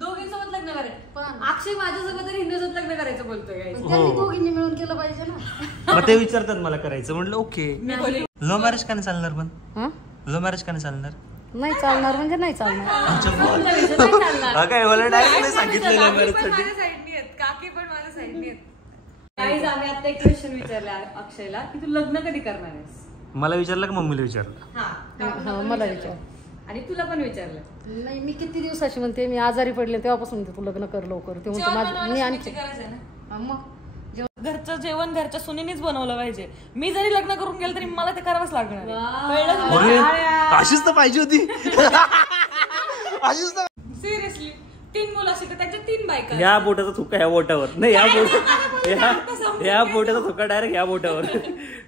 दोघींसोबत लग्न करायचं. अक्षय माझ्यासोबत तरी हिंदूसोबत लग्न करायचं बोलतोय. त्यांनी दोघींनी मिळून केलं पाहिजे ना. मग ते विचारतात मला करायचं, म्हटलं ओके. लव्ह मॅरेज का नाही चालणार? पण लव्ह मॅरेज का नाही चालणार? नाही चालणार म्हणजे नाही चालणार. काय मला डायरेक्ट नाही सांगितलं लव्ह मॅरेज साठी. काकी पण माझ्या साईडनी आहेत. गाईज आम्ही आता एक क्वेश्चन विचारला अक्षयला की तू लग्न कधी करणार आहेस. मला विचारलं का मम्मीला विचारलं? हा मला विचार. आणि तुला पण विचारलं. नाही मी किती दिवसाची म्हणते, मी आजारी पडले तेव्हापासून तू लग्न कर लवकर. ते म्हणतो मी आणखी मग घरचं जेवण घरच्या सुनेनीच बनवलं पाहिजे. मी जरी लग्न करून गेलं तरी मला ते करावंच लागणार. अशीच तर पाहिजे होती. अशीच तर. सिरियसली 3 मुलं असे तर त्याच्या 3 बायका. या बोटाचा थुका ह्या बोटावर नाही, या बोटाचा थुका डायरेक्ट ह्या बोटावर.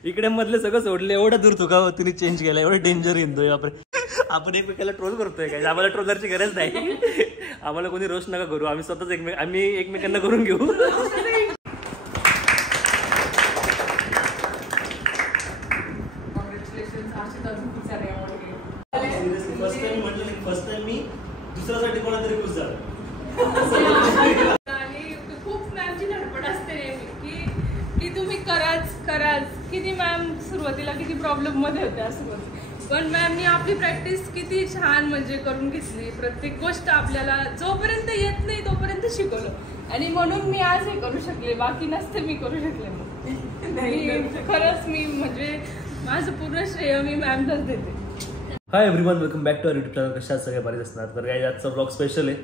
इकडे मधले सगळं सोडले, एवढं दूर थुका तिने चेंज केला. एवढं डेंजर येतो. आपण एकमेकाला ट्रोल करतोय काय? आम्हाला ट्रोलरची गरज नाही. आम्हाला कोणी रोस्ट नका करू. आम्ही स्वतःच आम्ही एकमेकांना करून घेऊ. फर्स्ट टाइम मी दुसऱ्यासाठी कोणातरी खुश झालो. आणि खूप मॅमची धडपड असते की तुम्ही कराच किती मॅम सुरुवातीला किती प्रॉब्लेम मध्ये होत्या सुरुवाती, पण मॅमनी आपली प्रॅक्टिस किती छान म्हणजे करून घेतली. प्रत्येक गोष्ट आपल्याला जोपर्यंत येत नाही तोपर्यंत शिकवलं. आणि म्हणून मी आज हे करू शकले, बाकी नसते मी करू शकले. खरंच मी म्हणजे माझं पूर्ण श्रेय मी मॅमलाच देते. Hi everyone, welcome back to our YouTube channel. कशा सगळ्या बरेच असणार. तर काय आजचा ब्लॉग स्पेशल आहे.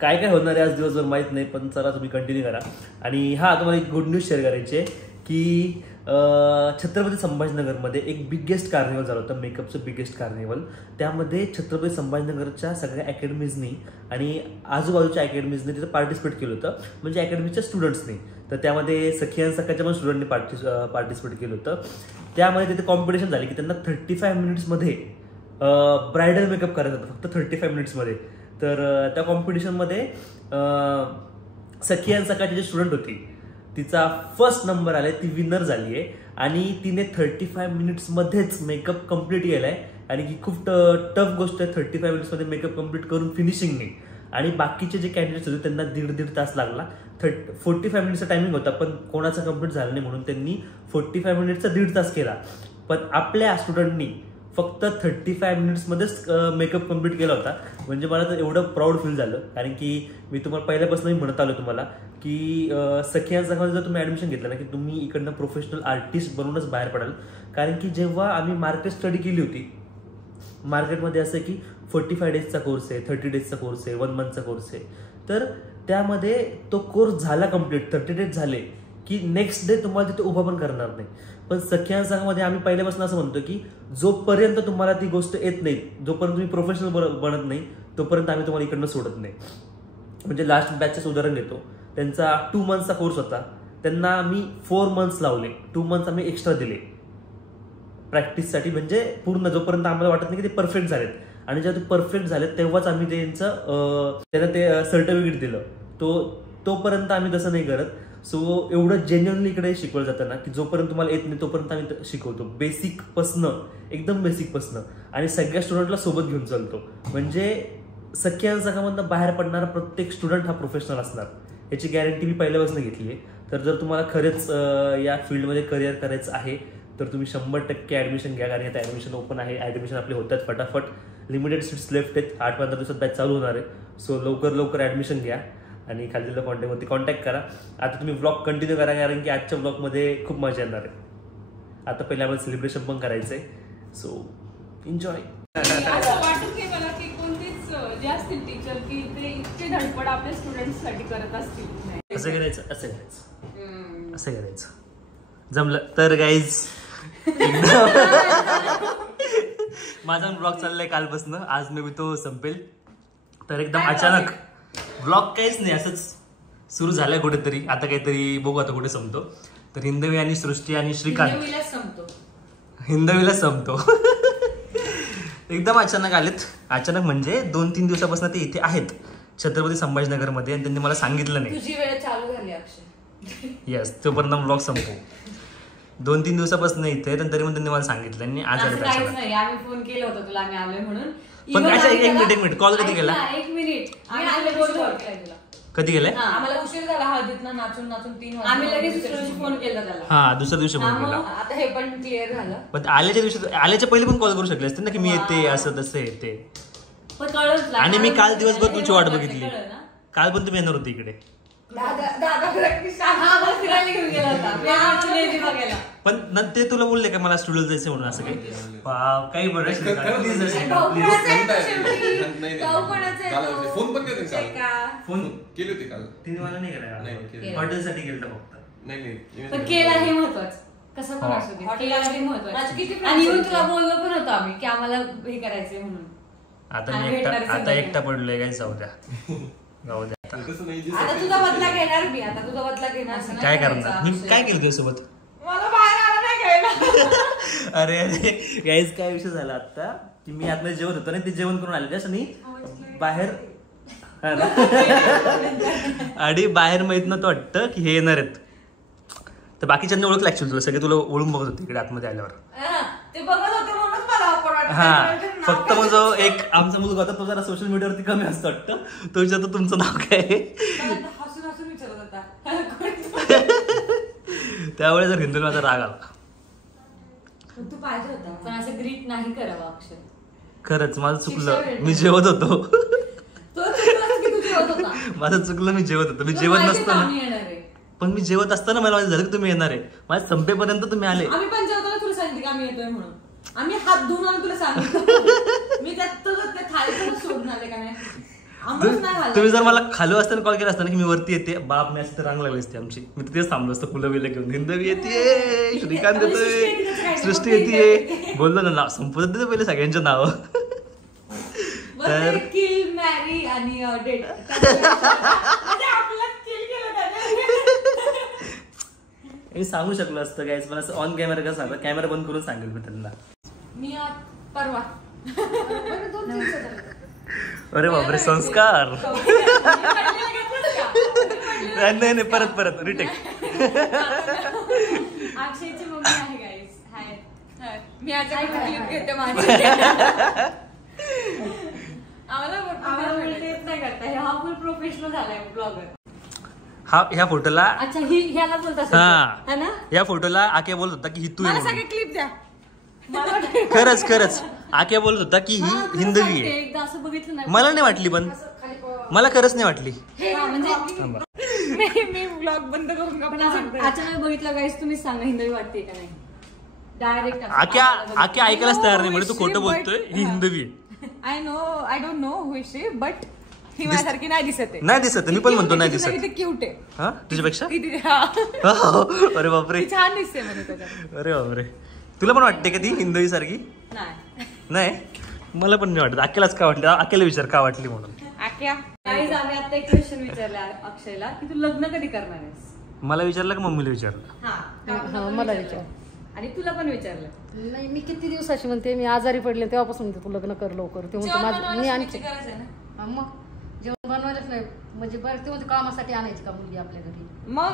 काय काय होणार आहे आज दिवसभर माहीत नाही, पण चला तुम्ही कंटिन्यू करा. आणि हा तुम्हाला एक गुड न्यूज शेअर करायची आहे की छत्रपती संभाजीनगरमध्ये एक बिगेस्ट कार्निवल झालं होतं, मेकअपचं बिगेस्ट कार्निवल. त्यामध्ये छत्रपती संभाजीनगरच्या सगळ्या अकॅडमीजनी आणि आजूबाजूच्या अकॅडमीजनी तिथं पार्टिसिपेट केलं होतं, म्हणजे अकॅडमीच्या स्टुडंट्सनी. तर त्यामध्ये सखियान सखाच्या पण स्टुडंटनी पार्टिसिपेट केलं होतं. त्यामध्ये तिथे कॉम्पिटिशन झाली की त्यांना 35 मिनिट्समध्ये ब्रायडल मेकअप करायचा होता, फक्त 35 मिनिट्समध्ये. तर त्या कॉम्पिटिशनमध्ये सखियान सखाची जी स्टुडंट होती तिचा फर्स्ट नंबर आलाय, ती विनर झाली आहे. आणि तिने 35 मिनिट्समध्येच मेकअप कम्प्लीट केलाय. आणि ही खूप टफ गोष्ट आहे 35 मिनिट्समध्ये मेकअप कम्प्लीट करून फिनिशिंगने. आणि बाकीचे जे कॅन्डिडेट्स होते त्यांना 1.5 तास लागला. 45 मिनिट्सचा टायमिंग होता, पण कोणाचा कम्प्लीट झाला नाही म्हणून त्यांनी 45 मिनिट्सचा 1.5 तास केला. पण आपल्या स्टुडंटनी फक्त 35 मिनिट्समध्येच मेकअप कम्प्लीट केला होता. म्हणजे मला तर एवढं प्राऊड फील झालं, कारण की मी तुम्हाला पहिल्यापासून म्हणत आलो तुम्हाला की सखियान सखामध्ये जर तुम्ही ॲडमिशन घेतलं ना की तुम्ही इकडनं प्रोफेशनल आर्टिस्ट बनवूनच बाहेर पडाल. कारण की जेव्हा आम्ही मार्केट स्टडी केली होती, मार्केटमध्ये असं की 45 डेजचा कोर्स आहे, 30 डेजचा कोर्स आहे, 1 मंथचा कोर्स आहे. तर त्यामध्ये तो कोर्स झाला कम्प्लीट, 30 डेज झाले की नेक्स्ट डे तुम्हाला तिथे उभा पण करणार नाही. पण सखियान सखामध्ये आम्ही पहिल्यापासून असं म्हणतो की जोपर्यंत तुम्हाला ती गोष्ट येत नाही, जोपर्यंत तुम्ही प्रोफेशनल बनत नाही, तोपर्यंत आम्ही तुम्हाला इकडनं सोडत नाही. म्हणजे लास्ट बॅचचं उदाहरण देतो. त्यांचा 2 मंथचा कोर्स होता, त्यांना आम्ही 4 मंथ्स लावले. 2 मंथ्स आम्ही एक्स्ट्रा दिले प्रॅक्टिससाठी. म्हणजे पूर्ण जोपर्यंत आम्हाला वाटत नाही की ते परफेक्ट झालेत. आणि जेव्हा ते परफेक्ट झालेत तेव्हाच आम्ही त्यांना ते सर्टिफिकेट दिलं. तोपर्यंत आम्ही तसं नाही करत. सो एवढं जेन्युअनली इकडे शिकवलं जातं ना की जोपर्यंत तुम्हाला येत नाही तोपर्यंत आम्ही शिकवतो, बेसिकपासनं, एकदम बेसिकपासनं. आणि सगळ्या स्टुडंटला सोबत घेऊन चालतो. म्हणजे सखियान सखामधनं बाहेर पडणारा प्रत्येक स्टुडंट हा प्रोफेशनल असणार, याची गॅरंटी मी पहिल्यापासून घेतली आहे. तर जर तुम्हाला खरंच या फील्डमध्ये करिअर करायचं आहे तर तुम्ही 100% ॲडमिशन घ्या. कारण आता ॲडमिशन ओपन आहे, ॲडमिशन आपले होतात फटाफट. लिमिटेड सीट्स लेफ्ट आहेत, 8-15 दिवसात बॅच चालू होणार आहे. सो लवकर ॲडमिशन घ्या आणि खाली कॉन्टॅक्टवरती कॉन्टॅक्ट करा. आता तुम्ही व्लॉग कंटिन्यू करा, कारण की आजच्या व्लॉगमध्ये खूप मजा येणार आहे. आता पहिले आम्हाला सेलिब्रेशन पण करायचं आहे. So enjoy. असं वाटत नाही मला की कोणतेच जे असतील टीचर की ते इतके धडपड आपल्या स्टुडंट्ससाठी करत असतील. असं करायचं जमलं तर गाईज. माझा ब्लॉग चाललाय कालपासून, आज मे बी तो संपेल. तर एकदम अचानक ब्लॉग काहीच नाही, असंच सुरू झालंय कुठेतरी. आता काहीतरी बघू आता कुठे संपतो. तर हिंदवी आणि सृष्टी आणि श्रीकांत हिंदवीला संपतो. एकदम अचानक आलेत. अचानक म्हणजे 2-3 दिवसापासून ते इथे आहेत छत्रपती संभाजीनगरमध्ये. आणि त्यांनी मला सांगितलं नाही. तुझी वेळ चालू झाली अक्षय. येस, तोपर्यंत ब्लॉग संपू. 2-3 दिवसापासून इथे आहेत, तरी पण त्यांनी मला सांगितलं. आणि आज काहीच नाही, आम्ही फोन केला होता तुला आम्ही आलोय म्हणून, पण अच्छा एक मिनिट कॉल कधी केला? 1 मिनिट आम्ही बोललो तुला कधी गेलाय? आम्हाला उशीर झाला हळदीतनं नाचून 3 वाजता आम्ही लगेच दुसऱ्या दिवशी फोन केला त्याला. हा दुसऱ्या दिवशी फोन केला. आता हे पण क्लिअर झालं. पण आल्याच्या पहिले पण कॉल करू शकले असते ना की मी येते असं तसं येते. आणि मी काल दिवसभर तुमची वाट बघितली. काल पण तुम्ही येणार होते इकडे. पण ते तुला बोलले का मला स्टुडिओ जायचं म्हणून असं काही बरं फोन केले होते काल. तिने मला नाही केला. हॉटेलसाठी गेलं फक्त. पण केला हे महत्वाचं. कसं पण असू दे हॉटेलला हे महत्वाचं. आणि येऊन तुला बोललो पण होतो आम्ही की आम्हाला हे करायचंय म्हणून. आता एकटा पडलोय काय जाऊ द्या. आता तुझा बदला घेणार मी. आता तुझा बदला घेणार. काय करणार? मी काय केलं तुझ्यासोबत? मला बाहेर आला नाही घ्यायला. अरे गाईज काय विषय झाला आता की मी आतमध्ये जेवत होतो ना ते जेवण करून आले जसं नाही बाहेर आणि बाहेर माहित नव्हतं वाटतं की हे येणार आहेत. तर बाकीच्यांनी ओळखलं ऍक्च्युअली तुला सगळे तुला ओळून बघत होते इकडे आतमध्ये आल्यावर. ते बघत होते म्हणून मला हा फक्त म्हणजे एक आमचा मुलगा होता तो जरा सोशल मीडियावरती कमी असतो वाटतं. तो विचारतो तुमचं नाव काय? हसून हसून विचारत होता. त्यावेळेस जर हिंदू माझा राग आला. तू पाहिजे होता पण असं ग्रीट नाही करावं अक्षर. खरंच माझं चुकलं. मी जेवत होतो. माझं चुकलं. मी जेवत होतो. मी जेवत नसताना पण मी जेवत असताना मला माहिती झालं की तुम्ही येणार आहे. माझ्या संपेपर्यंत तुम्ही आले. आम्ही पण जेवताना तुला सांगितलं की आम्ही येतोय म्हणून. आम्ही हात धुवून आलो तुला सांगितलं. मी त्यात थाळी सोडून आले का नाही. तुम्ही जर मला खाली असताना कॉल केला असताना की मी वरती येते बाप मी असं तर रांग लागली असते आमची. मी तिथेच थांबलो असतं फुलं बिलं घेऊन. हिंदवी येते श्रीकांत येतोय सृष्टी येते बोललो ना संपत देते पहिले सगळ्यांचं नाव. तर किल मॅरी आणि डेट मी सांगू शकलो असतं गाईज पण असं ऑन कॅमेरा कसं सांगतो कॅमेरा बंद करून सांगेल मी त्यांना. मी परवा अरे बापरे संस्कार. नाही परत रिटेक. अक्षयची मम्मी आहे गाईज. हाय मी आता क्लिप घेते माझी. आम्हाला येत नाही करता. हा फुल प्रोफेशनल झालाय ब्लॉगर. ह्या फोटोला अच्छा ह्याला बोलतात हा या फोटोला आके बोलत होता की ही तू मला सगळे क्लिप द्या. खरंच आके बोलत होता की ही हिंदवी आहे. एकदा असं बघितलं नाही मला नाही वाटली पण मला खरंच नाही वाटली. म्हणजे मी ब्लॉग बंद करून अचानक बघितलं गाईस. तुम्ही सांगा हिंदवी वाटते का नाही. डायरेक्ट आके ऐकायलाच तयार नाही म्हणजे तू खोटं बोलतोय ही हिंदवी आहे. I don't know who is she but ही माझ्यासारखी नाही दिसत आहे. नाही दिसत मी पण म्हणतो नाही दिसत. किती क्यूट आहे. हा तुझ्यापेक्षा किती अरे बापरे छान दिसते म्हणजे त्याच्यात. अरे बापरे तुला पण वाटते का ती हिंदवी सारखी? नाही मला पण नाही वाटत. आकेलाच का वाटली? आकेला विचार का वाटली म्हणून. आम्ही आता एक क्वेश्चन विचारला अक्षयला की तू लग्न कधी करणार आहेस. मला विचारलं का मम्मीला विचारलं? मला विचार. आणि तुला पण विचारलं. नाही मी किती दिवसाची म्हणते मी आजारी पडले तेव्हापासून तू लग्न कर लवकर. ते म्हणतो मी आणखी मग जेवण बनवायलाच नाही म्हणजे बरं ते म्हणते कामासाठी आणायची का मुलगी आपल्या घरी. मग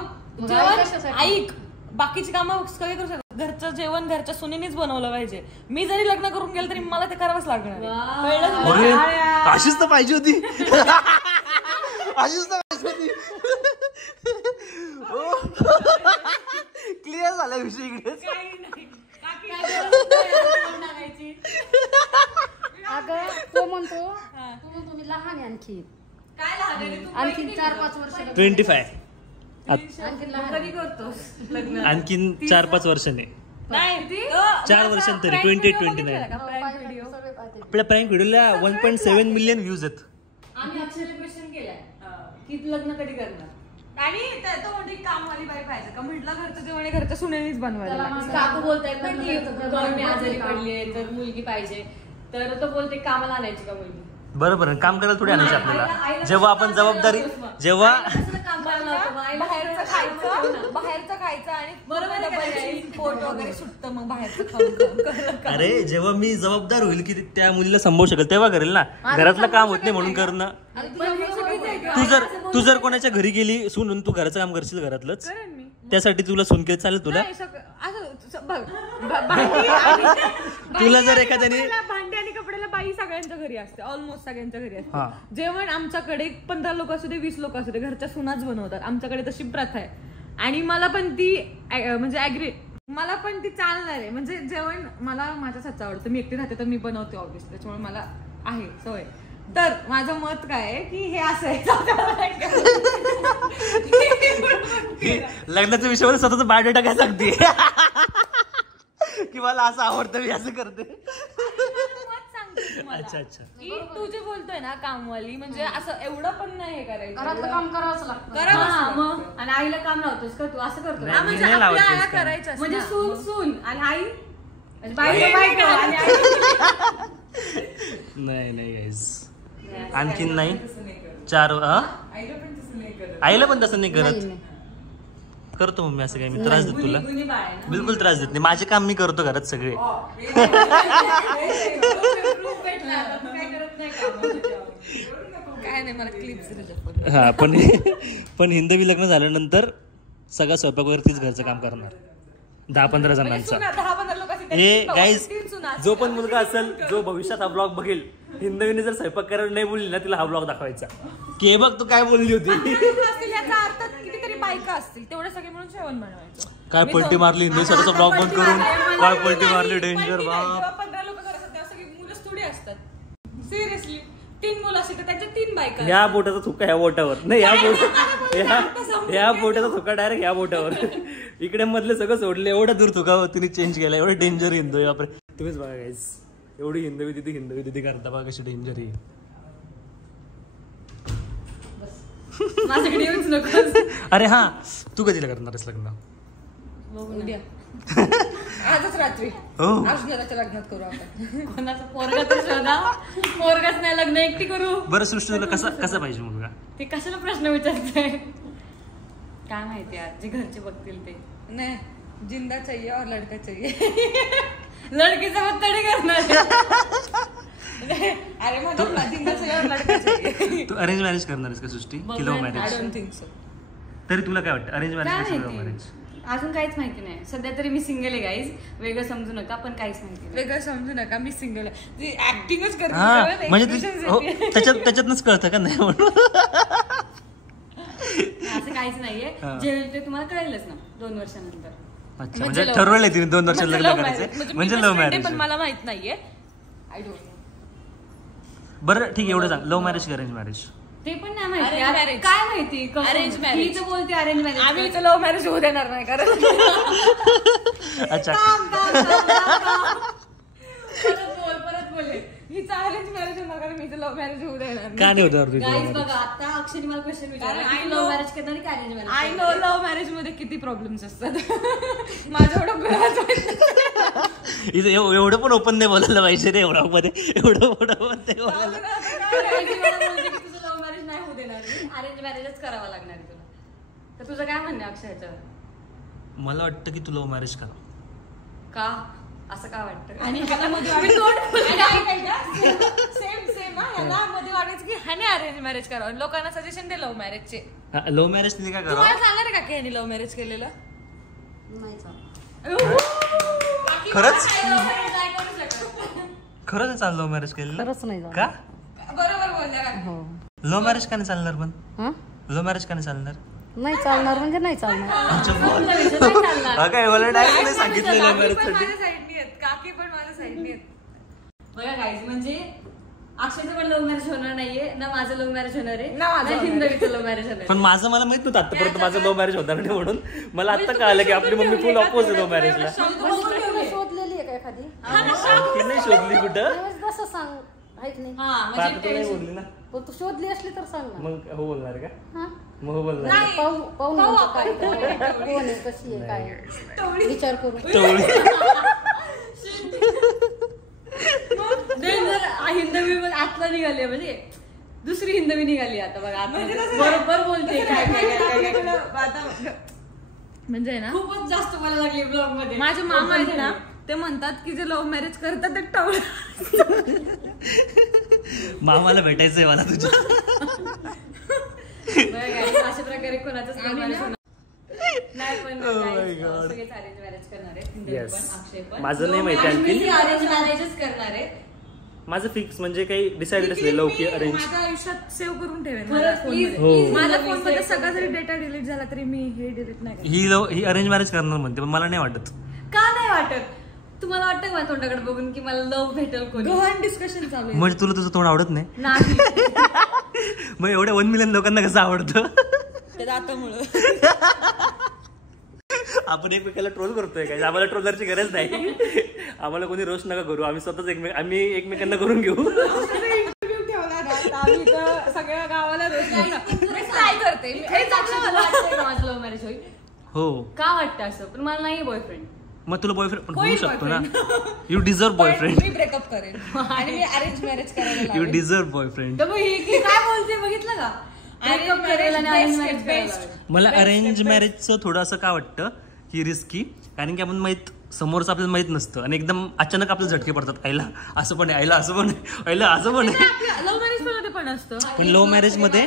ऐक बाकीची कामं सगळे करू शकतात. घरचं जेवण घरच्या सुनेनेच बनवलं पाहिजे. मी जरी लग्न करून गेलं तरी मला ते करावंच लागणार. अशीच तर पाहिजे होती. अशीच तर पाहिजे होती. क्लिअर झाला विषय इकडे. अगं तो म्हणतो मी लहान आहे आणखी काय लहान आणखी 4-5 वर्ष. 25 आणखीन 4-5 वर्षाने 4 वर्षांतरी 28-29 आपल्या प्राईम व्हिडिओला 1.7 मिलियन व्ह्यूज आहेत. आम्ही अक्षयला क्वेश्चन केलाय की लग्न कधी करणार. आणि तो म्हणते कामवाली बाई पाहिजे का म्हटलं घरचं जेवण घरच्या सुनेनेच बनवायला. काकू बोलतायत मी आजारी पडली तर मुलगी पाहिजे तर तो बोलते कामाला आणायची का मुलगी. बरोबर काम करायला थोडी आणायची आपल्याला. जेव्हा आपण जबाबदारी जेव्हा बाहेरचं खायचं आणि पोट वगैरे सुटतं मग बाहेरचं खाऊन. अरे जेव्हा मी जबाबदार होईल की त्या मुलीला सांभाळू शकेल तेव्हा करेल ना. घरातलं काम होत नाही म्हणून करणं. तू जर कोणाच्या घरी गेली सून तू घराचं काम करशील घरातलंच त्यासाठी तुला सून केलं चालेल तुला. तुला जर एखाद्याने भांडी आणि कपड्याला आई सगळ्यांच्या घरी असते, ऑलमोस्ट सगळ्यांच्या घरी असते. जेवण आमच्याकडे 15 लोक असू दे 20 लोक असू दे घरच्या सुनाच बनवतात. आमच्याकडे तशी प्रथा आहे आणि मला पण ती म्हणजे मला पण ती चालणार आहे. म्हणजे जेवण मला माझ्याच हातचं आवडतं. मी एकटी राहते तर मी बनवते ऑब्व्हियसली, त्याच्यामुळे मला आहे सवय. तर माझं मत काय आहे की हे असं आहे लग्नाच्या विषयामध्ये स्वतःचा बायोडेटा काय सांगते की मला असं आवडतं मी असं करते. अच्छा अच्छा. की तू जे बोलतोय ना कामवाली म्हणजे असं एवढं पण नाही हे करायचं, घरातलं काम करावंच लागतं. मग आणि आईला काम लावतोस का तू? असं करतो नाही, म्हणजे नाही आपल्या लावायचं आया काम. करायचं म्हणजे सून आणि आई नाही गाईज आणखीन नाही 4 आईला पण तसं नाही करत. करतो मम्मी असं काही मी त्रास देत तुला? बिलकुल त्रास देत नाही. माझे काम मी करतो घरात सगळे. काय नाही मला क्लिप्स. हा पण हिंदवी लग्न झाल्यानंतर सगळा स्वयंपाक वरतीच घरचं काम करणार 10-15 जणांचा. 10-15 लोक हे गाईज जो पण मुलगा असेल जो भविष्यात हा ब्लॉग बघेल, हिंदवीने जर स्वयंपाक करायला नाही बोलली ना तिला हा ब्लॉग दाखवायचा की बघ तू काय बोलली होती. याचा अर्थ कितीतरी बायका असतील तेवढे सगळे म्हणून जेवण बनवायचं. काय पलटी मारली हिंदवी स्वतःचा ब्लॉग बंद करून, काय पलटी मारली डेंजर. बाप 15 लोक करत असतात सगळी मुलंच थोडी असतात. सिरियसली 3 मुलं असतील तर त्यांच्या 3 बायका. ह्या बोटाचा थुका ह्या बोटावर नाही, ह्या बोटाचा थुका डायरेक्ट ह्या बोटावर. इकडे मधले सगळं सोडले. एवढा दूर थुका तिने चेंज केला. एवढं डेंजर हिंदवी बापरे. तुम्हीच बघा गाईस एवढी हिंदवी दिदी करता बघा कशी डेंजर आहे. माझ्याकडे येऊच नको. अरे हा तू कधीला करणार आहेस लग्न? उद्या आजच रात्री आज घराच्या लग्नात करू आपण. कोणाचं पोरगा तर शोधा. पोरगाच नाही लग्न एकटी करू. बरं सृष्टी तुला कसा पाहिजे मुलगा? ते कशाला प्रश्न विचारते? काय माहिती यार जे घरचे बघतील ते. नाही जिंदा चाहिए और लड़का चाहिए. लडकीचा मत तरी करणार. अरे माझा जिंदा चाहिए और लड़का चाहिए. तू अरेंज मॅरेज करणार आहेस का सृष्टी की love I marriage? Don't think so. तरी तुला काय वाटतं अरेंज मॅरेज काय का लव्ह माहिती मॅरेज? अजून काहीच माहिती नाही. सध्या तरी मी सिंगल आहे गाईज. वेगळं समजू नका पण काहीच माहिती नाही. वेगळं समजू नका मी सिंगल आहे. ती ऍक्टिंगच करते. हा म्हणजे त्याच्यातनच कळतं का नाही म्हणून. असं काहीच नाहीये. जे होईल ते तुम्हाला कळेलच ना 2 वर्षानंतर. अच्छा म्हणजे ठरवलंय तिने 2 वर्षात लग्न करायचं म्हणजे लव्ह मॅरेज. पण मला माहित नाहीये. I don't no. बरं ठीक आहे एवढं सांग लव्ह मॅरेज की अरेंज मॅरेज? ते पण नाही माहिती. Arrange marriage. काय माहिती Arrange marriage. ही तर बोलते अरेंज मॅरेज. आम्ही इथं लव्ह मॅरेज होऊ देणार नाही कारण अच्छा परत बोले हिचं अरेंज मॅरेज होणार कारण मी इथं लव्ह मॅरेज होऊ देणार नाही. का नाही होतं गाईज बघा आता अक्षयने मला क्वेश्चन विचारला I की know. लव्ह मॅरेज करणार की arrange marriage? I know love marriage मध्ये किती प्रॉब्लेम्स असतात. माझ्या एवढं घरात इथं एवढं पण ओपन नाही बोलायला पाहिजे रे एवढं मध्ये एवढं मोठं पण नाही बोलायला. तुझं लव्ह मॅरेज नाही होऊ देणार, अरेंज मॅरेजच करावं लागणार आहे तुला. तर तुझं काय म्हणणं आहे अक्षयचं? मला वाटतं की तू लव्ह मॅरेज कर. का असं का वाटतं? आणि ह्याला मध्ये सेम ह्याला मध्ये वाटायचं की ह्याने अरेंज मॅरेज करावं. लोकांना सजेशन दे लव्ह मॅरेजचे. लव्ह मॅरेज तिने काय तुम्हाला करावं? सांगणार का की ह्याने लव्ह मॅरेज केलेलं? नाही चालत. खरंच खरंच चाल लव्ह मॅरेज केलेलं खरंच नाही झालं. का? बरोबर बोलल्या का? हो. लव्ह मॅरेज का नाही चालणार पण? हा लव्ह मॅरेज का नाही चालणार? नाही चालणार म्हणजे नाही चालणार. काय मला डायरेक्ट नाही सांगितलं लव्ह मॅरेज पण साठी. माझ्या साईडनी आहेत, काकी पण माझ्या साईडनी आहेत. बघा गाईज म्हणजे अक्षयचं पण लव्ह मॅरेज होणार नाहीये ना माझं लव्ह मॅरेज होणार आहे ना माझं ना हिंदवीचं लव्ह मॅरेज होणार पण माझं मला माहित नव्हतं आतापर्यंत माझं लव्ह मॅरेज होणार नाही म्हणून. मला आता कळालं की आपली मम्मी फुल ऑपोज आहे लव्ह मॅरेजला. तुला शोधलेली आहे का एखादी? ती नाही शोधली कुठं. त्यावेळेस कसं सांग आहे की नाही? हा आता म्हणजे तू नाही बोलली ना पण तू शोधली असली तर सांग ना. मग हो बोलणार का? हा मग हो बोलणार पाहू पाहू नंतर काय कोण आहे कशी आहे काय विचार करू. डेंजर हिंदवी पण आतला निघाली म्हणजे दुसरी हिंदवी निघाली आता बघा आता बरोबर बोलते काय म्हणजे ना खूपच जास्त मला लागली ब्लॉग मध्ये. माझे मामा आहेत ना ते म्हणतात की जे लव्ह मॅरेज करतात ते टवळ. मामाला भेटायचंय मला तुझ्या. अशा प्रकारे कोणाचंच लव्ह मॅरेज होणार नाही पण सगळेच अरेंज मॅरेज करणार आहे. हिंदवी पण अक्षय पण माझं नाही माहिती आणखी. अरेंज मॅरेजच करणार आहे माझं फिक्स म्हणजे काही डिसाइडेड असलेलं की अरेंज. माझ्या आयुष्यात सेव्ह करून ठेवेन हो. माझ्या फोन मध्ये सगळा जरी डेटा डिलीट झाला तरी मी हे डिलीट नाही करत. ही अरेंज मॅरेज करणार म्हणते, पण मला नाही वाटत. का नाही वाटत? तुम्हाला वाटतं का माझ्या तोंडाकडे बघून की मला लव्ह भेटेल कोणी? गहन डिस्कशन चालू आहे. म्हणजे तुला तुझं तोंड आवडत नाही? नाही. मग एवढ्या 1 मिलियन लोकांना कसं आवडतं? ते दातामुळं. आपण एकमेकाला ट्रोल करतोय काय? आम्हाला ट्रोलरची गरज नाही. आम्हाला कोणी रोस्ट नका करू, आम्ही स्वतःच आम्ही एकमेकांना करून घेऊ. इंटरव्ह्यू ठेवला ना आता आम्ही तर सगळ्या गावाला काय करते माझं लव्ह मॅरेज होईल. हो. का वाटतं असं? पण मला नाही बॉयफ्रेंड. मग तुला बॉयफ्रेंड पण होऊ शकतो ना. You deserve boyfriend. Me breakup करेन आणि मी अरेंज मॅरेज करायला यू डिझर्व बॉयफ्रेंड. तर मग ही काय बोलते बघितलं का? ब्रेकअप करेल आणि अरेंज मॅरेज करायला. मला अरेंज मॅरेजचं थोडं असं का वाटतं की रिस्की, कारण की आपण माहित समोरचं आपल्याला माहित नसतं आणि एकदम अचानक आपल्याला झटके पडतात. आईला असं पण आहे, आईला असं पण आहे, आईला असं पण आहे. लव्ह मॅरेज मध्ये पण असतं. पण लव्ह मॅरेज मध्ये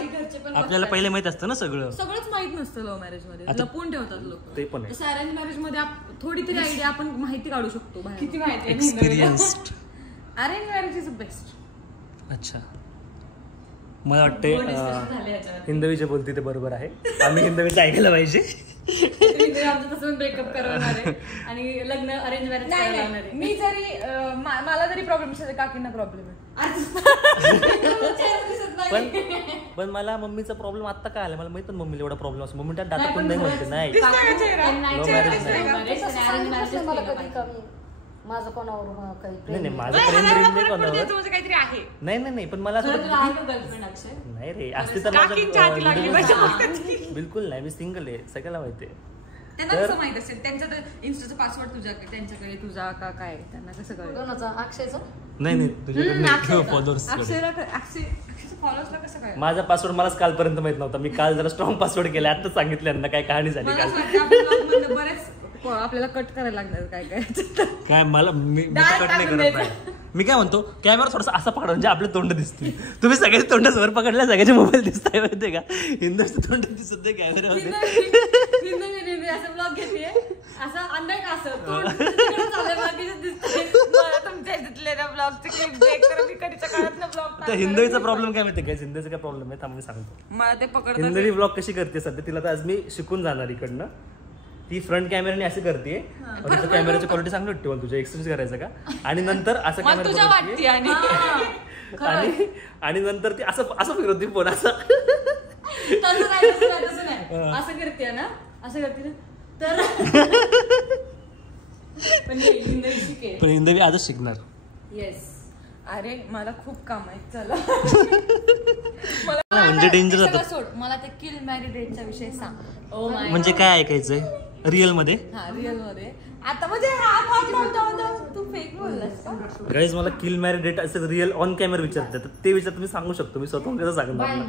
आपल्याला पहिले माहित असतं ना सगळं. सगळंच माहित नसतं लव्ह मॅरेज मध्ये, लपून ठेवतात लोक. ते पण आहे. तसं अरेंज मॅरेज मध्ये थोडी तरी आयडिया आपण माहिती काढू शकतो. किती माहिती आहे? Experienced. Arrange marriage is best. अच्छा, मला वाटते हिंदवी जे बोलते ते बरोबर आहे. आम्ही हिंदवीचं ऐकायला पाहिजे. आमचं तसं ब्रेकअप करवणार आहे आणि लग्न अरेंज मॅरेज करणार आहे. मी जरी मला जरी प्रॉब्लेम असेल काकींना प्रॉब्लेम आहे. पण मला मम्मीचा प्रॉब्लेम आता काय आला मला माहित नाही. मम्मीला एवढा प्रॉब्लेम असतो. मम्मी त्या डाटा पण नाही म्हणते नाही. माझं कोणावर काही नाही माझं प्रेम ड्रीम नाही कोणावर. काहीतरी आहे. नाही पण मला गर्लफ्रेंड अक्षय नाही रे, असते तर बिलकुल नाही. मी सिंगल आहे, सगळ्याला माहिती आहे. त्यांना कसं माहित असेल? त्यांचा इन्स्टाचा पासवर्ड तुझ्याकडे, त्यांच्याकडे तुझा का काय? त्यांना कसं कळलं? अक्षयचं नाही तुझ्याकडे फॉलोअर्स. अक्षयचं फॉलोअर्सला कसं काय? माझा पासवर्ड मलाच कालपर्यंत माहित नव्हता. मी काल जरा स्ट्रॉंग पासवर्ड केला. आता सांगितलं यांना काय कहाणी झाली काल. बरेच आपल्याला कट करायला लागणार काय काय मला मी कट नाही करत नाही. मी काय म्हणतो, कॅमेरा थोडासा असा पकडा म्हणजे आपले तोंड दिसतील. तुम्ही सगळ्याचे तोंड वर पकडल्या, सगळ्याचे मोबाईल दिसताय माहितीये का? हिंदूचं तोंड दिसत नाही कॅमेरामध्ये. असं ब्लॉग घेते असं अंदर असं हिंदवीचा प्रॉब्लेम काय माहिती काय? हिंदीचा काय प्रॉब्लेम आहे थांबून सांगतो. मला ते पकडतात. हिंदवी ब्लॉग कशी करते सध्या तिला तर आज मी शिकून जाणार इकडनं. ती फ्रंट कॅमेराने अशी करते, तिचं कॅमेराची क्वालिटी चांगली वाटते मला. तुझ्या एक्सचेंज करायचं का? आणि नंतर असं कॅमेरा आणि नंतर ती असं फिरवते फोन असं. असं करते ना, असं करते ना. तर पण हिंदवी आजच शिकणार. येस. अरे मला खूप काम आहे, चला. म्हणजे डेंजर जातं. सोड, मला ते किल मॅरी डेटचा विषय सांग. म्हणजे काय ऐकायचंय रिअल मध्ये? हा रिअल मध्ये आता म्हणजे तू फेक बोललास का? गाईज मला किल मॅरी डेट असं रिअल ऑन कॅमेरा विचारते, तर ते विचार तुम्ही सांगू शकतो. मी स्वतःहून कसं सांगणार ना.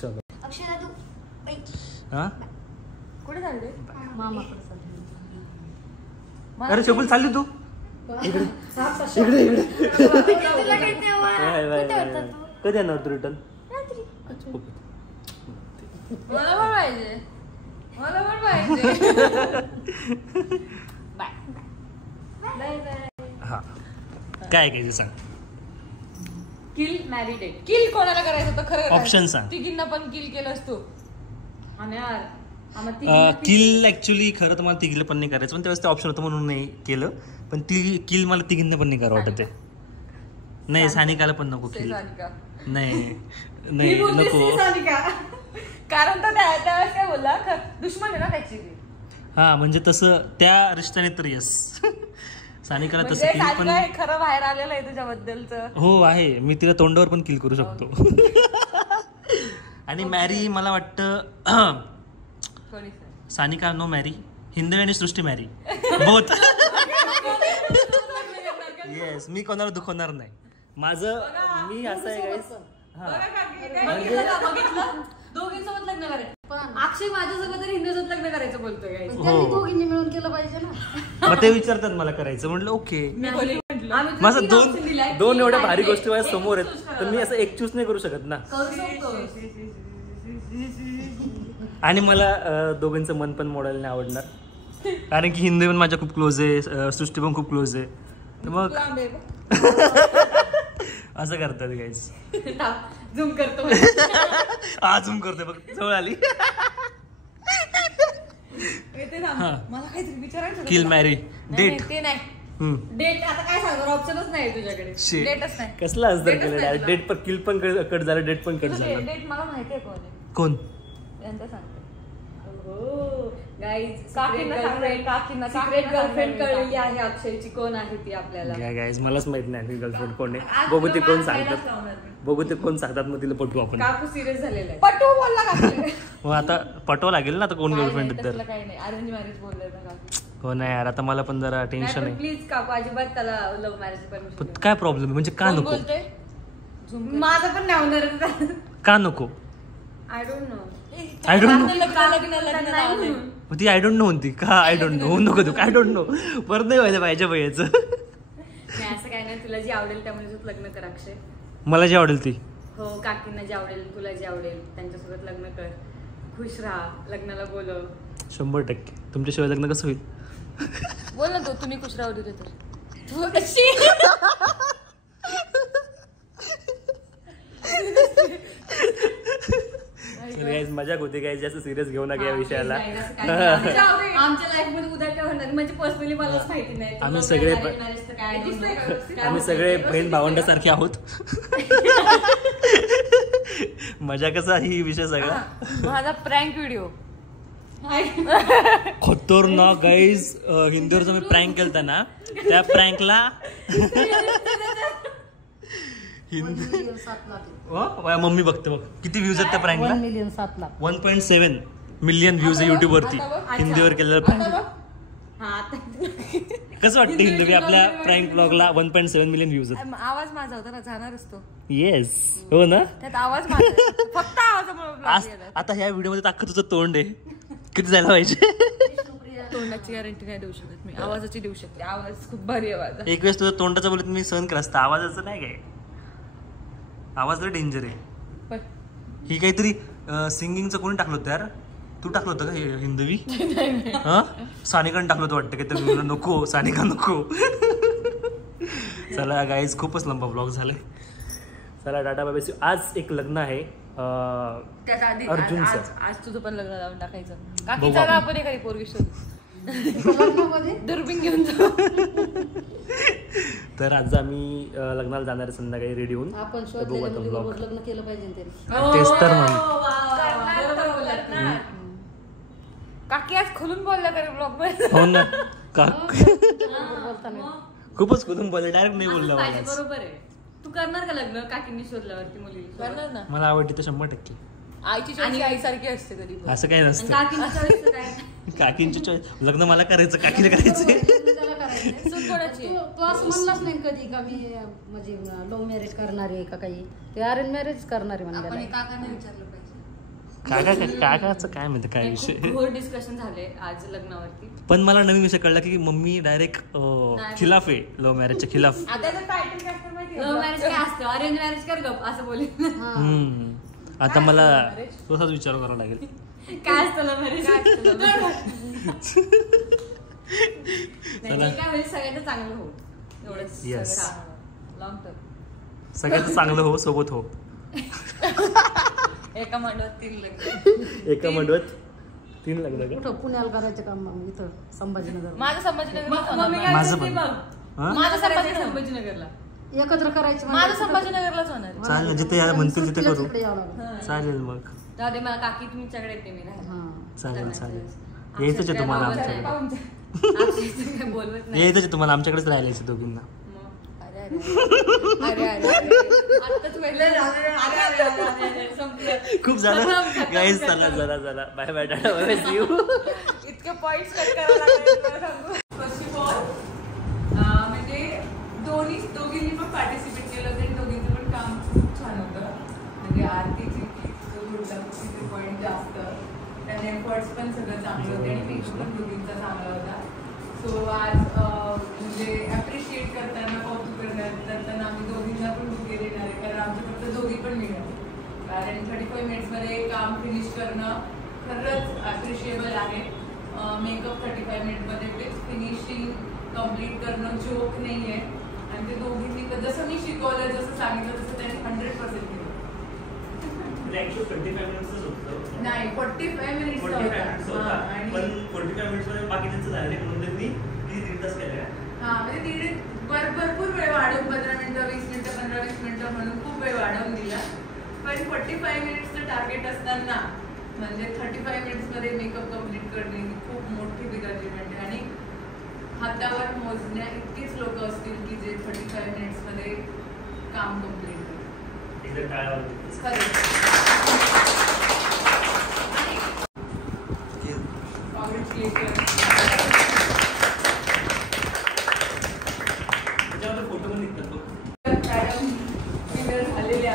चलो हा कुठे चालले? अरे चपल चालली तू इकडे. कधी येणार तू रिटर्न? मला पण पाहिजे, मला पण पाहिजे. हा काय ऐकायचं सांग. किल मॅरी डेट. किल कोणाला करायचं होतं खरं? ऑप्शन सांग. तिघींना पण किल केलंस तू? आणि यार किल ऍक्च्युली खरं तर मला तिघीला पण नाही करायचं, पण त्यावेळेस ते ऑप्शन होतं म्हणून नाही केलं. पण ती किल मला तिघींना पण नाही करा वाटत आहे. नाही सानिकाला पण नको किल. नाही नको. कारण तो त्यावेळेस काय बोलला, दुश्मन आहे ना त्याची. हा म्हणजे तसं त्या रिश्त्याने तर येस. सानिकाला तसं किल पण खरं बाहेर आलेलं आहे तुझ्याबद्दलचं. हो आहे, मी तिला तोंडावर पण किल करू शकतो. आणि मॅरी मला वाटतं सानिका नो मॅरी, हिंदवी आणि सृष्टी मॅरी बोथ. येस, मी कोणाला दुखवणार नाही. माझं मी असं आहे गाईस. दोघींसोबत लग्न करायचं. अक्षय माझ्यासोबत तरी हिंदूसोबत लग्न करायचं बोलतोय. त्यांनी दोघींनी मिळून केलं पाहिजे ना. मग ते विचारतात मला करायचं, म्हटलं ओके. माझं दोन एवढ्या भारी गोष्टी माझ्या समोर आहेत, तर मी असं एक चूज नाही करू शकत ना. आणि मला दोघांचं मन पण मोडायला नाही आवडणार, कारण की हिंदी पण माझ्या खूप क्लोज आहे, सृष्टी पण खूप क्लोज आहे. तर मग असं करतात गाईज. झूम करतो. हा झूम करतोय बघ, जवळ आली. मला काहीतरी विचारायचं. किल मॅरी डेट. ते नाही डेट. आता काय सांगणार, ऑप्शनच नाही तुझ्याकडे. डेटच नाही. कसला असतं केलं डेट, पण किल पण कट झालं, डेट पण कट झालं. डेट मला माहितीये कोण यांचा सांगते. गाईज सिक्रेट गर्लफ्रेंड कळलेली आहे अक्षयची. कोण आहे ती आपल्याला? गाईज मलाच माहित नाही गर्लफ्रेंड कोण आहे. बघू ते कोण सांगतात, मग तिला पटवू आपण. काकू सिरियस झालेला आहे. पटवू बोलला काकू. मग आता पटवा लागेल ना आता कोण गर्लफ्रेंड तर. काही नाही, अरेंज मॅरेज बोलले ना काकू. हो नाही यार, आता मला पण जरा टेन्शन आहे. प्लीज काकू अजिबात त्याला लव्ह मॅरेज परमिशन. काय प्रॉब्लेम आहे म्हणजे का नको? माझं पण नाही होणार. का नको? I don't no. ती आय डोंट नो म्हणती का? आय डोंट नो नको तू. आय डोंट नो परत नाही व्हायला पाहिजे याचं. नाही असं काय नाही, तुला जी आवडेल त्यामुळे लग्न कर अक्षय. मला जी आवडेल ती. हो, काकींना जे आवडेल, तुला जे आवडेल त्यांच्यासोबत लग्न कर. खुश राहा, लग्नाला बोलव. 100%. तुमच्याशिवाय लग्न कसं होईल? बोल ना तू, तुम्ही खुश राहू देते तर. तू कशी मजाक होती काय, जास्त सिरियस घेऊ नका या विषयाला. आमच्या लाईफ मध्ये उद्या काय होणार म्हणजे पर्सनली मलाच माहिती नाही. आम्ही सगळे बहीण भावंडासारखे आहोत. मजा कसा ही विषय सगळा. माझा प्रँक व्हिडिओ खतरनाक गाईज. हिंदीवर जो मी प्रँक केलता ना, त्या प्रँकला मम्मी बघते बघ किती व्ह्यूज आहेत त्या प्रँकला. 1.7 मिलियन व्ह्यूज आहे युट्यूब वरती हिंदीवर केलेला प्रँक. कसं वाटतं हिंदी आपल्या प्रँक ब्लॉगला 1.7 मिलियन व्ह्यूज आहेत. आवाज माझा होता ना, जाणारच तो. येस हो ना, त्यात आवाज माझा, फक्त आवाज. आता ह्या व्हिडिओ मध्ये अख्खं तुझं तोंड आहे, किती जायला पाहिजे? तोंडाची गॅरंटी नाही देऊ शकत मी, आवाजाची देऊ शकते. आवाज खूप भारी आहे माझा. एक वेळेस तुझं तोंडाचं बोलत मी सहन करत असतं, आवाजाचं नाही काय. आवाज लय डेंजर आहे. ही काहीतरी सिंगिंगचं कोणी टाकलं होतं यार? तू टाकलं होतं का हिंदवी? हा, सानिकाने टाकलं होतं वाटतं काहीतरी. नको सानिका नको. चला गाईज, खूपच लंबा ब्लॉग झालाय. चला टाटा बाय बाय. आज एक लग्न आहे अर्जुनचं. आज तुझं पण लग्न लावून टाकायचं. काकीचा आपण एखादी पोरगी दुर्बीन घेऊन जाऊ. तर आज आम्ही लग्नाला जाणार आहे संध्याकाळी रेडी होऊन. आपण लग्न केलं पाहिजे. तेच तर म्हण. काकी आज खुलून बोलला का ब्लॉग मध्ये? हो ना, खूपच खुलून बोलले, डायरेक्ट नाही बोलला. बरोबर आहे. तू करणार का लग्न काकींनी शोधल्यावरती मुली? करणार ना. मला आवडते तर 100%. आईची चॉईस आईसारखी असते कधी. असं काही नसतं. काकींची चॉईस. लग्न मला करायचं, काकीला करायचं. तू असं म्हणलाच नाही कधी का मी म्हणजे लव्ह मॅरेज करणार आहे का काही, ते अरेंज मॅरेज करणार आहे म्हणजे. काकांना विचारलं पाहिजे. काकाचं काय म्हणते काय विषय. खूप डिस्कशन झाले आज लग्नावरती. पण मला नवीन विषय कळला की मम्मी डायरेक्ट खिलाफ आहे, लव्ह मॅरेजच्या खिलाफ. लव्ह मॅरेज काय असतं, अरेंज मॅरेज कर गप असं बोले. आता मला तसाच विचार करावा लागेल. काय असतं लव्ह मॅरेज? काय होईल सगळ्यांचं चांगलं हो, एवढंच. लॉंग टर्म सगळ्यांचं चांगलं हो, सोबत हो. एका मांडवात 3 लग्न. एका मांडवात 3 लग्न. कुठं पुण्याला करायचं काम इथं संभाजीनगर. माझं संभाजीनगर. माझं संभाजीनगरला एकत्र करायचं. माझं संभाजीनगरलाच होणार. चालेल, जिथे यायला म्हणतील तिथे करू. चालेल मग. दादे मला काकी तुमच्याकडे येते मी राहायला. चालेल चालेल. यायचंच आहे तुम्हाला आमच्याकडे. बोलवत नाही. यायचंच आहे तुम्हाला आमच्याकडेच राहायचं दोघींना. खूप झालं गाईज. चला जरा जरा bye bye tata bye bye. See you. इतके पॉइंट्स कट करायला लागले. फर्स्ट ऑफ ऑल म्हणजे दोघींनी पण पार्टिसिपेट केलं होतं आणि दोघींचं पण काम खूप छान होतं. म्हणजे आरतीची पॉईंट जास्त, त्याने एफर्ट्स पण सगळं चांगलं होते आणि पिक्च पण दोघींचा चांगला होता. सो आज म्हणजे ॲप्रिशिएट करताना, कौतुक करताना आम्ही दोघींना पण बुके देणार आहे, कारण आमच्या फक्त दोघी पण मिळणार. कारण 35 मिनिट्समध्ये काम फिनिश करणं खरंच ॲप्रिशिएबल आहे. मेकअप 35 मिनिटमध्ये विथ फिनिशिंग कम्प्लीट करणं जोक नाही आहे. आणि ते दोघींनी जसं मी शिकवलं जसं सांगितलं तसं त्यांनी 100% केलं. नाही 45 मिनिट्स पण 45 मिनिट्स मध्ये बाकी त्यांचं झालं नाही म्हणून त्यांनी 3 तास केले. हा म्हणजे भरपूर वेळ वाढवून 15 मिनिटं 20 मिनिटं 15-20 मिनिटं म्हणून खूप वेळ वाढवून दिला. पण 45 मिनिट्सचं टार्गेट असताना म्हणजे 35 मिनिट्स मध्ये मेकअप कम्प्लीट करणे ही खूप मोठी बिग अचिव्हमेंट आहे. आणि हातावर मोजण्या इतकीच लोक असतील की जे 35 मिनिट्स मध्ये काम कम्प्लीट करतात. फोटो पण निघतात बघ. झालेले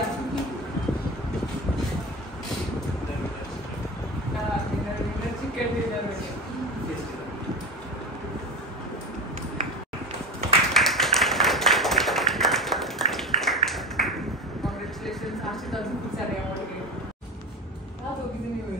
चिकन डिनर कॉंग्रॅच्युलेशन. असेच अजून खूप सारे अवॉर्ड घे. हा दोघीजणी मिळून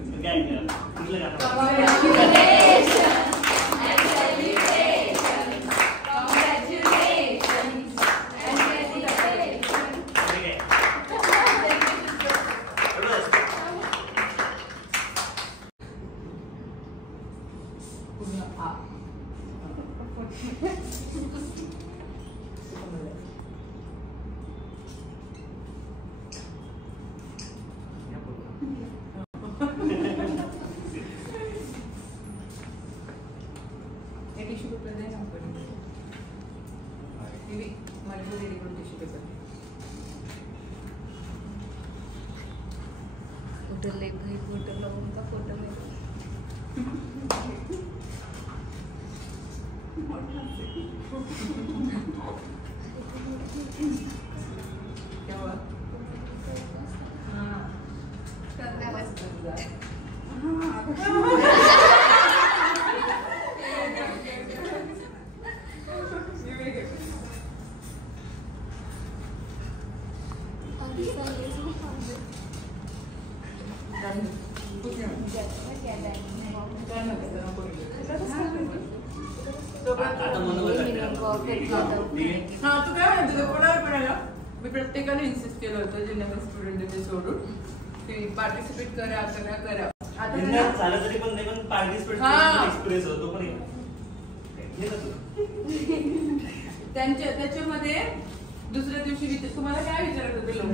टिश्यू पेपर दे ना मला रेडी करून टिश्यू पेपर फोटो ले भाई फोटो लावून का फोटो ले तेव्हा तू काय म्हणतो कोणावर पडायला मी प्रत्येकाने इन्सिस्ट केलं होतं जे नवीन स्टुडंट ते सोडून की पार्टिसिपेट करा करा आता झालं तरी पण नाही पण पार्टिसिपेट एक्सपिरियन्स होतो पण त्याच्यामध्ये दुसऱ्या दिवशी तुम्हाला काय विचारत होते लोक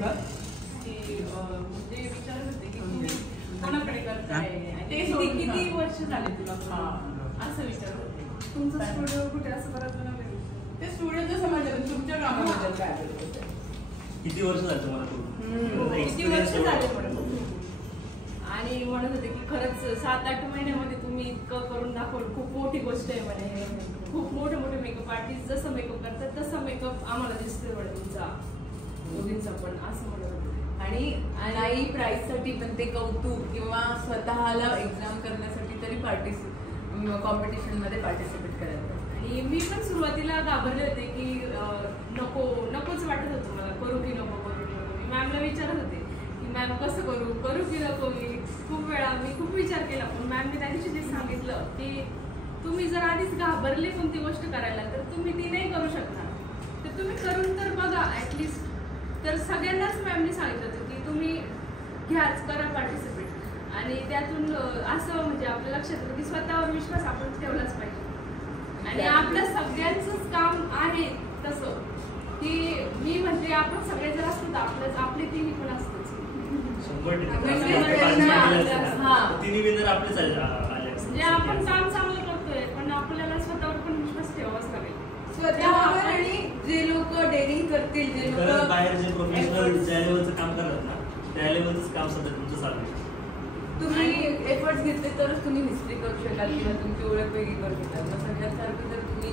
की म्हणजे विचारत होते की तुम्ही कोणाकडे करताय ते किती वर्ष झाले तुला असं विचारत होते. तुमचा स्टुडिओ कुठे असं बरं ते स्टुडिओचं समाजात तुमच्या कामाबद्दल काय होतं किती वर्ष झालं तुम्हाला किती वर्ष झाले आणि म्हणत होते की खरंच 7-8 महिन्यामध्ये तुम्ही इतकं करून दाखवलं खूप मोठी गोष्ट आहे म्हणे. खूप मोठे मोठे मेकअप आर्टिस्ट जसं मेकअप करतात तसं मेकअप आम्हाला दिसतोय म्हणे तुमचा दोघींचा पण असं म्हणत होते. आणि नाही प्राईजसाठी पण ते कौतुक किंवा स्वतःला एक्झाम करण्यासाठी तरी कॉम्पिटिशनमध्ये पार्टिसिपेट करायचं. आणि मी पण सुरुवातीला घाबरले होते की नकोच वाटत होतं मला करू की नको. मी मॅमला विचारत होते की मॅम कसं करू की नको. मी खूप विचार केला पण मॅमने त्या दिवशी ते सांगितलं की तुम्ही जर आधीच घाबरले कोणती गोष्ट करायला तर तुम्ही ती नाही करू शकणार. तर तुम्ही करून तर बघा ॲटलिस्ट. तर सगळ्यांनाच मॅमने सांगितलं होतं की तुम्ही करा पार्टिसिपेट. आणि त्यातून असं म्हणजे आपल्या लक्षात येतं की स्वतःवर विश्वास आपण ठेवलाच पाहिजे. आणि आपलं सगळ्यांचंच काम आहे तसं की मी म्हणते आपण सगळे जर असतो तर आपली टीम पण असतोच. म्हणजे आपण काम चांगलं करतोय पण आपल्याला स्वतःवर पण विश्वास ठेवावाच लागेल. स्वतःवर आणि जे लोक डेअरिंग करतील जे लोक बाहेर जे प्रोफेशनल ज्या लेवलचं काम करतात ना त्या लेवलचं काम सध्या तुमचं चालू आहे. तुम्ही एफर्ट्स घेतले तरच तुम्ही हिस्ट्री करू शकाल किंवा तुमची ओळख वेगळी करू शकाल. मग सगळ्यांसारखं जर तुम्ही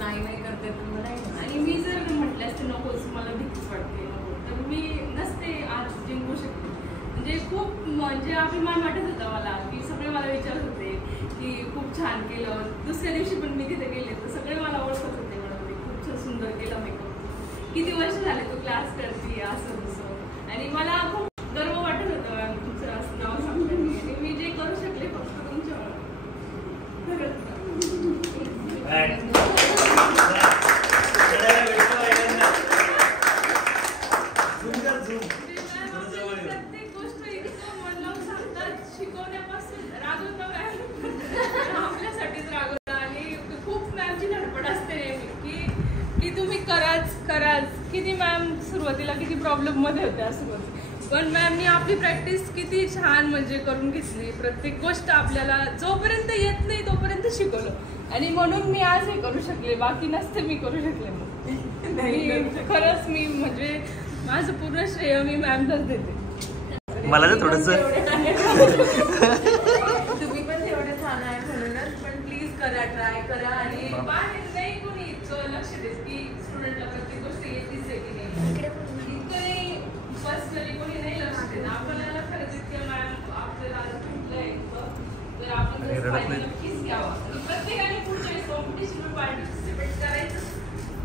नाही करताय तर मला आणि मी जर म्हटलं असते नकोच मला भीतीच वाटते नको तर मी नसते आज जिंकू शकते. म्हणजे अभिमान वाटत होता मला की सगळे मला विचारत होते की खूप छान केलं. दुसऱ्या दिवशी पण मी तिथे गेले तर सगळे मला ओळखत होते म्हणून खूप सुंदर केला मेकअप. किती वर्ष झाले तू क्लास करते असं तसं. आणि मला खूप गर्व वाटत होतं तुमचं असं नाव सांगताना. आणि मी जे करू शकले फक्त तुमच्यावर खरंच. मॅमपासून रागवता मॅम आपल्यासाठीच रागवता आणि खूप मॅमची धडपड असते नेहमी की तुम्ही कराच किती मॅम सुरुवातीला किती प्रॉब्लेममध्ये होत्या सुरुवाती, पण मॅमनी आपली प्रॅक्टिस किती छान म्हणजे करून घेतली. प्रत्येक गोष्ट आपल्याला जोपर्यंत येत नाही तोपर्यंत शिकवलं आणि म्हणून मी आज हे करू शकले, बाकी नसते मी करू शकले. खरंच मी म्हणजे माझं पूर्ण श्रेय मी मॅमलाच देते. मला तर थोडंसं तुम्ही पण तेवढे छान आहे म्हणूनच, पण प्लीज करा, ट्राय करा. आणि नाही कोणी लक्ष देत की स्टुडंटला प्रत्येक गोष्ट येतेच आहे की नाही, इतकं नाही पर्सनली कोणी नाही लक्ष देत. आपल्याला खरंच इतकं मॅम आपल्याला आज भेटलंय तर आपण नक्कीच घ्यावा. प्रत्येकाने पुढच्या वेळेस कॉम्पिटिशन पार्टिसिपेट करायचं.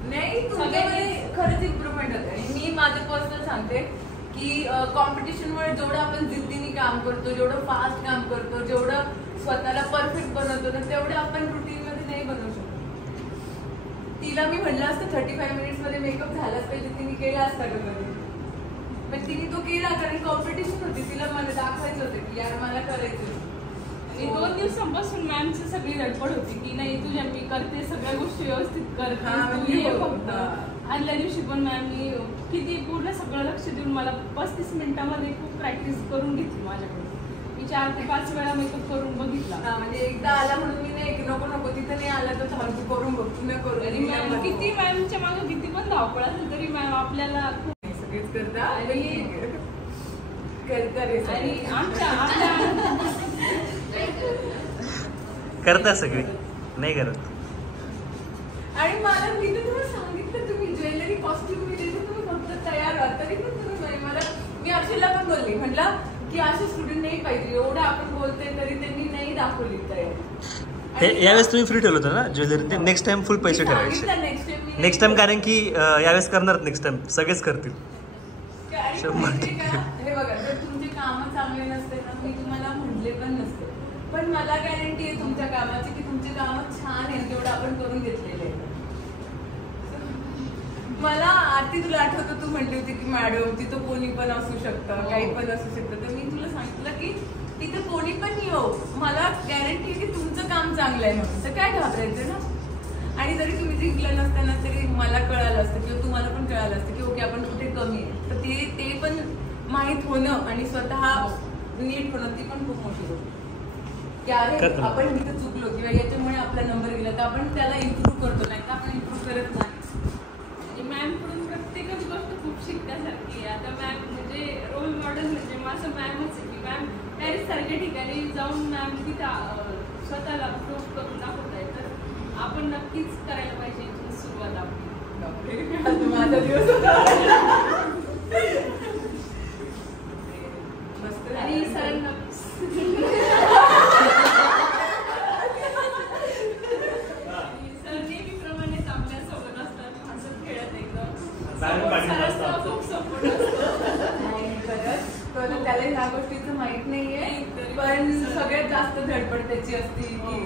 नाही, तुमच्यामध्ये खरंच इम्प्रुव्हमेंट होते. आणि मी माझं पर्सनल सांगते की कॉम्पिटिशनमुळे जेवढं आपण जिद्दीने काम करतो, जेवढं फास्ट काम करतो, जेवढं स्वतःला परफेक्ट बनवतो ना, तेवढं आपण रुटीनमध्ये नाही बनवू शकतो. तिला मी म्हणलं असतं 35 मिनिट्समध्ये मेकअप झालाच पाहिजे, तिने केला असता का कधी, पण तिने तो केला कारण कॉम्पिटिशन होती. तिला मला दाखवायचं होतं की यार मला करायचं. आणि 2 दिवसांपासून मॅमची सगळी धडपड होती की नाही तुझ्या मी करते सगळ्या गोष्टी व्यवस्थित करते फक्त. आदल्या दिवशी पण मॅमनी किती पूर्ण सगळं लक्ष देऊन मला 35 मिनिटांमध्ये खूप प्रॅक्टिस करून घेतली माझ्याकडून. मी 4 ते 5 वेळा मेकअप करून बघितला. म्हणजे एकदा आला म्हणून मी नाही नको तिथं नाही आला तर तू करून बघ, तू नाही करू. आणि मॅम किती मॅमच्या मागे किती पण धावपळ असेल तरी मॅम आपल्याला खूप सगळेच करता आणि करता सगळे नाही करत. आणि मला मी तर तुम्हाला सांगितलं तुम्ही ज्वेलरी कॉस्ट्युम मी देतो, तुम्ही फक्त तयार व्हा. तरी पण तुम्ही मला मी अक्षयला पण बोलली, म्हटलं की असे स्टुडंट नाही पाहिजे. एवढं आपण बोलतोय तरी त्यांनी नाही दाखवली तयारी. यावेळेस तुम्ही फ्री ठेवलं होतं ना ज्वेलरी, नेक्स्ट टाइम फुल पैसे ठेवायचे. नेक्स्ट टाइम कारण की यावेळेस करणार, नेक्स्ट टाइम सगळेच करतील. हे बघा, जर तुमचे काम चांगले नसते ना, मी तुम्हाला म्हटले पण नसते, पण मला गॅरंटी आहे तुमच्या कामाची की तुमचे काम छान आहे, तेवढं आपण करून घेतलेले. मला आरती तुला आठवतं तू म्हटली होती की मॅडम तिथं कोणी पण असू शकतं, काही पण असू शकतं. तर मी तुला सांगितलं की तिथं कोणी पण येऊ, मला गॅरंटी आहे की तुमचं काम चांगलं आहे म्हणून, तर काय घाबरायचं ना. आणि जरी तुम्ही जिंकलं नसताना तरी मला कळालं असतं किंवा तुम्हाला पण कळालं असतं की ओके आपण कुठे कमी आहे. तर ते पण माहीत होणं आणि स्वतः नीट होणं ती पण खूप मोठी गोष्ट की अरे आपण इथं चुकलो किंवा याच्यामुळे आपला नंबर गेला तर आपण त्याला इम्प्रूव्ह करतो, नाही तर आपण इम्प्रूव्ह करत नाही. आणि मॅमकडून प्रत्येकच गोष्ट खूप शिकण्यासारखी आहे. आता मॅम म्हणजे रोल मॉडेल म्हणजे माझं मॅमच आहे की मॅम पॅरिस सारख्या ठिकाणी जाऊन मॅम तिथं स्वतःला प्रूव्ह करून दाखवत आहे. तर आपण नक्कीच करायला पाहिजे इथून सुरुवात आपली. माझा दिवस होता. आणि सरांना सर नेहमीप्रमाणेच आपल्या सोबत असतात, हसत खेळत एकदम. सरांचा खूप सपोर्ट असतो. त्याला ह्या गोष्टीचं माहित नाहीये, पण सगळ्यात जास्त धडपड त्याची असते की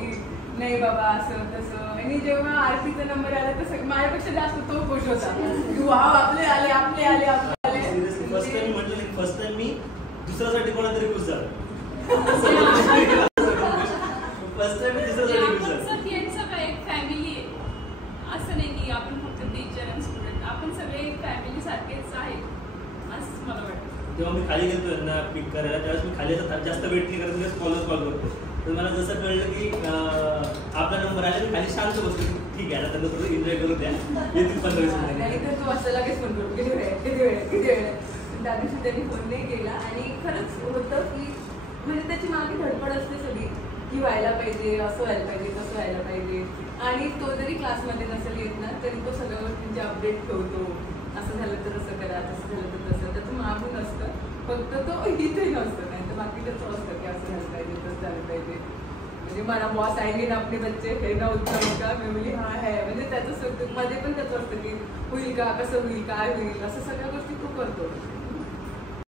नाही बाबा असं तसं. आणि जेव्हा आरतीचा नंबर आला तर माझ्यापेक्षा जास्त तो खुश होता की वाव आपले आले. फर्स्ट टाइम मी दुसऱ्यासाठी कोणातरी खुश झालो. फर्स्ट टाइम मी दुसऱ्यासाठी खुश झालो. यांचं काय एक फॅमिली आहे, असं नाही की आपण फक्त टीचर आणि स्टुडंट, आपण सगळे एक फॅमिली सारखेच आहे असं मला वाटतं. तेव्हा मी खाली गेलो यांना पिक करायला, त्यावेळेस मी खाली जास्त वेट नाही करत, कॉल करतो. तर मला जसं कळलं की आपला नंबर आला, मी खाली शांत बसतो की ठीक आहे आता त्यांना थोडं एन्जॉय करू द्या, येतील 15-20 मिनिटं. तू असं लगेच फोन करू किती वेळ त्या दिवशी त्यांनी फोन नाही केला. आणि खरंच होतं की म्हणजे त्याची मागे धडपड असते सगळी की व्हायला पाहिजे, असं व्हायला पाहिजे, तसं व्हायला पाहिजे. आणि तो जरी क्लासमध्ये नसेल येत ना तरी तो सगळ्या गोष्टींचे अपडेट ठेवतो. असं झालं तर असं करा, तसं झालं तर तसं. त्याचं मागून असतं, फक्त तो इथे नसतं. नाही तर बाकी त्याचं असतं की असं झालं पाहिजे, तसं झालं पाहिजे. म्हणजे मला बॉस आएंगे ना अपने बच्चे हे ना उत्तर का मी बोली हा है. म्हणजे त्याचं मध्ये पण त्याचं असतं की होईल का, कसं होईल, काय होईल, असं सगळ्या गोष्टी तो करतो.